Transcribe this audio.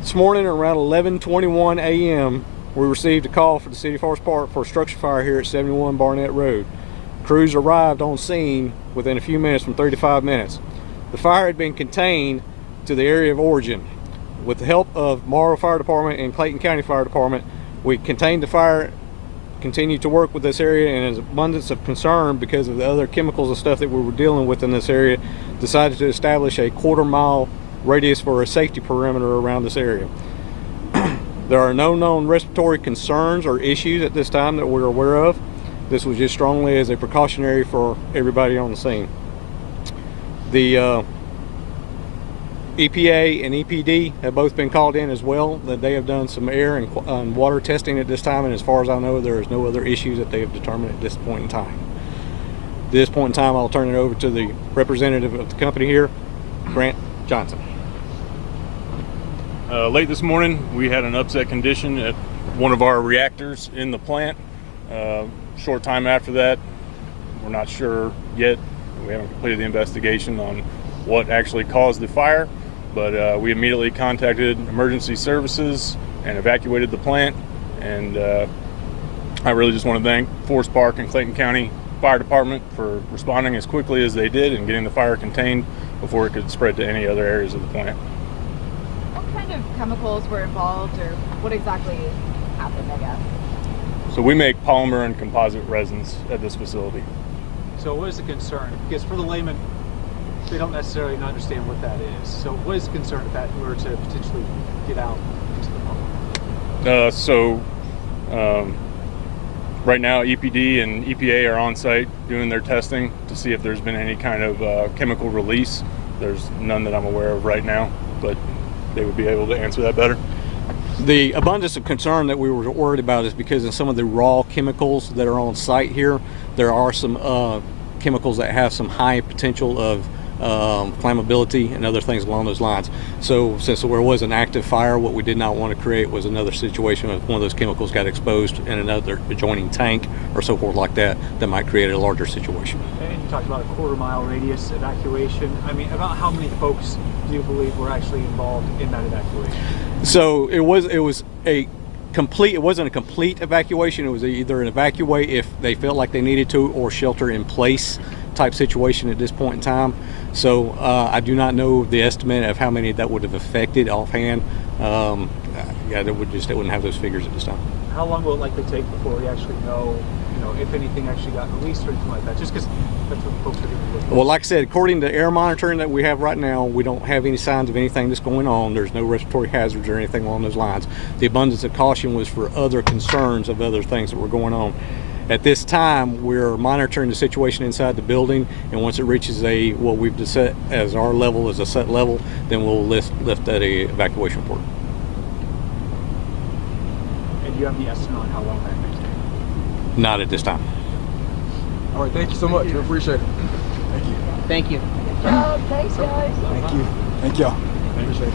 This morning around 11:21 a.m. we received a call from the City of Forest Park for a structure fire here at 71 Barnett Road. Crews arrived on scene within a few minutes, from 35 minutes. The fire had been contained to the area of origin. With the help of Morrow Fire Department and Clayton County Fire Department, we contained the fire, continued to work with this area, and as abundance of concern because of the other chemicals and stuff that we were dealing with in this area, decided to establish a quarter-mile radius for a safety perimeter around this area. There are no known respiratory concerns or issues at this time that we're aware of. This was just strongly as a precautionary for everybody on the scene. The EPA and EPD have both been called in as well. That they have done some air and water testing at this time, and as far as I know, there is no other issues that they have determined at this point in time. At this point in time, I'll turn it over to the representative of the company here, Grant Johnson. Late this morning, we had an upset condition at one of our reactors in the plant. Short time after that, we're not sure yet. We haven't completed the investigation on what actually caused the fire, but we immediately contacted emergency services and evacuated the plant. And I really just want to thank Forest Park and Clayton County Fire Department for responding as quickly as they did and getting the fire contained before it could spread to any other areas of the plant. What kind of chemicals were involved, or what exactly happened, I guess? So we make polymer and composite resins at this facility. So what is the concern? Because for the layman, they don't necessarily understand what that is. So what is the concern if that were to potentially get out into the public? Right now, EPD and EPA are on site doing their testing to see if there's been any kind of chemical release. There's none that I'm aware of right now, but they would be able to answer that better. The abundance of concern that we were worried about is because in some of the raw chemicals that are on site here, there are some chemicals that have some high potential of flammability and other things along those lines. So since there was an active fire, what we did not want to create was another situation if one of those chemicals got exposed in another adjoining tank or so forth like that, that might create a larger situation. And you talked about a quarter-mile radius evacuation. I mean, about how many folks do you believe were actually involved in that evacuation? So it wasn't a complete evacuation. It was either an evacuate if they felt like they needed to, or shelter in place type situation at this point in time. So I do not know the estimate of how many that would have affected offhand. Yeah, it wouldn't have those figures at this time. How long will it likely take before we actually know, if anything actually got released or anything like that? Just because that's what folks are going to look at. Well, like I said, according to air monitoring that we have right now, we don't have any signs of anything that's going on. There's no respiratory hazards or anything along those lines. The abundance of caution was for other concerns of other things that were going on. At this time, we're monitoring the situation inside the building, and once it reaches what we've set as our level as a set level, then we'll lift that evacuation port. And do you have the estimate on how long that may take? Not at this time. All right, thank you so much. We appreciate it. Thank you. Thank you. Good job. Thanks, guys. Thank you. Thank y'all. Appreciate it.